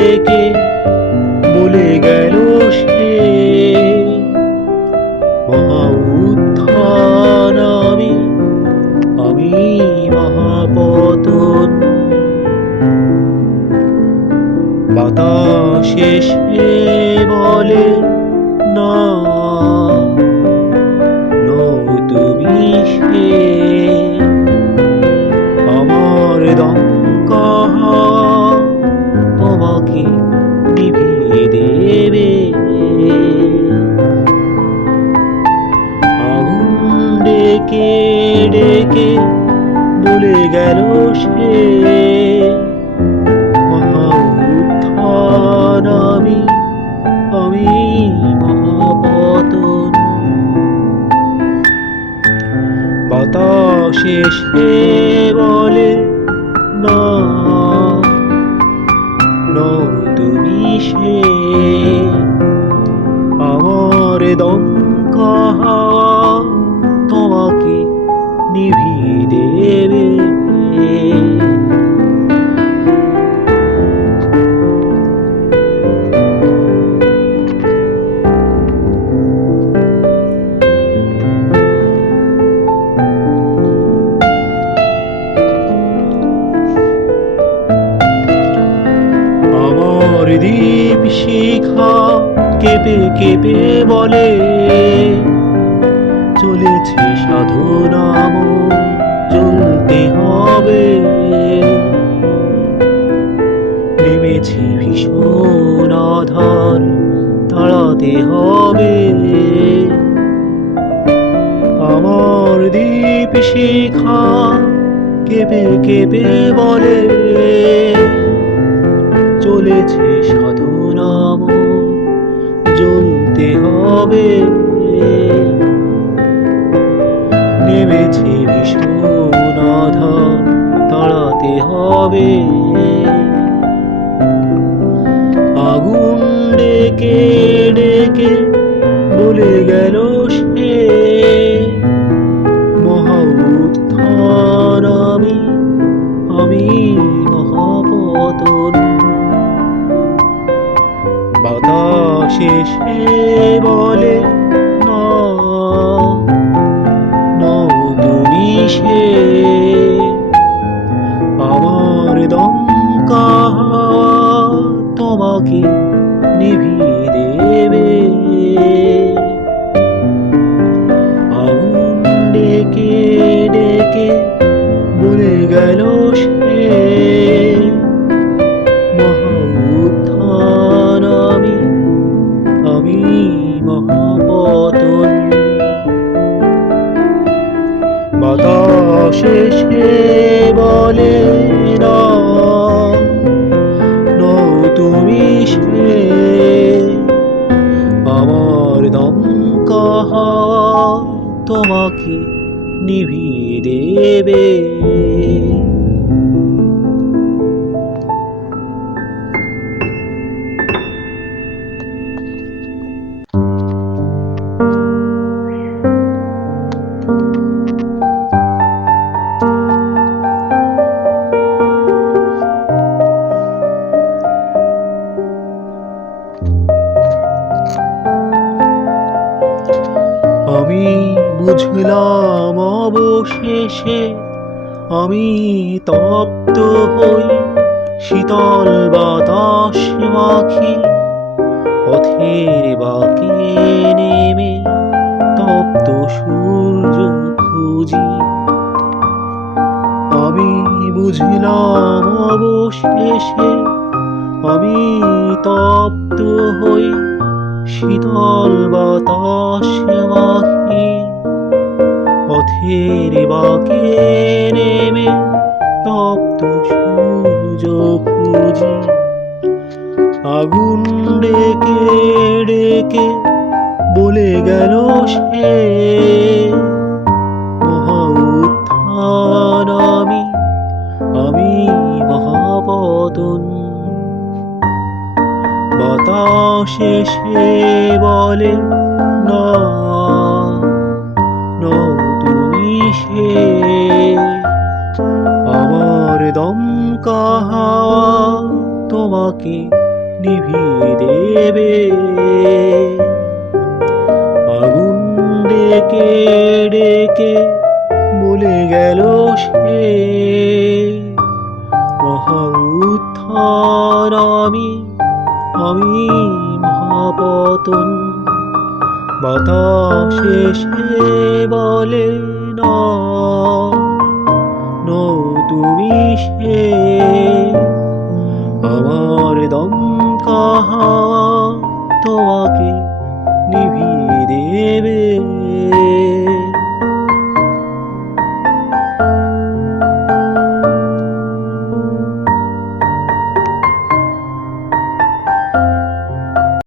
কে বলে গেল সে। মহাউত্থান আমি আমি মহাপতন। বাতাসে বলে না তুমি সে ডেকে ডেকে বলে গেল সে? মহা আমি আমি মহাপতন। বাতাসে সে বলে, না তুমি সে। আমার দমকা হাওয়া আমার দীপ শিখা কেঁপে কেঁপে বলে চলেছে সাধনাম চলতে হবে। নেমেছি ভীষণ আধার তাড়াতে হবে। আমার দীপ শিখা কেঁপে কেঁপে বলে, চলেছে সাধনাম, জ্বলতে হবে। নেমেছে ভীষণ হবে। আগুন ডেকে ডেকে বলে গেল সে। মহা আমি আমি মহাপতন। বাতাসে সে বলে, না নও তুমি সে আমার তোমাকে নিভিয়ে দেবে। আগুন ডেকে ডেকে বলে গেল সে। মহা আমি আমি মহাপতন। বাতাসে সে বলে, না তোমাকে নিভিয়ে দেবে। বুঝলাম অবশেষে আমি তপ্ত হই শীতল বাতাস মাখি, পথের বাঁকে নেমে তপ্ত সূর্য খুঁজি। আমি বুঝলাম অবশেষে আমি তপ্ত হই শীতল বাতাস মাখি পথের বাঁকে নেমে তপ্ত সূর্য খুঁজি। আগুন ডেকে ডেকে বলে গেল সে, মহা আমি আমি মহাপতন। বাতাসে সে বলে দমকা হাওয়া তোমাকে নিভিয়ে দেবে। আগুন ডেকে ডেকে বলে গেল সে। মহা উত্থান আমি আমি মহাপতন। বাতাসে সে বলে না।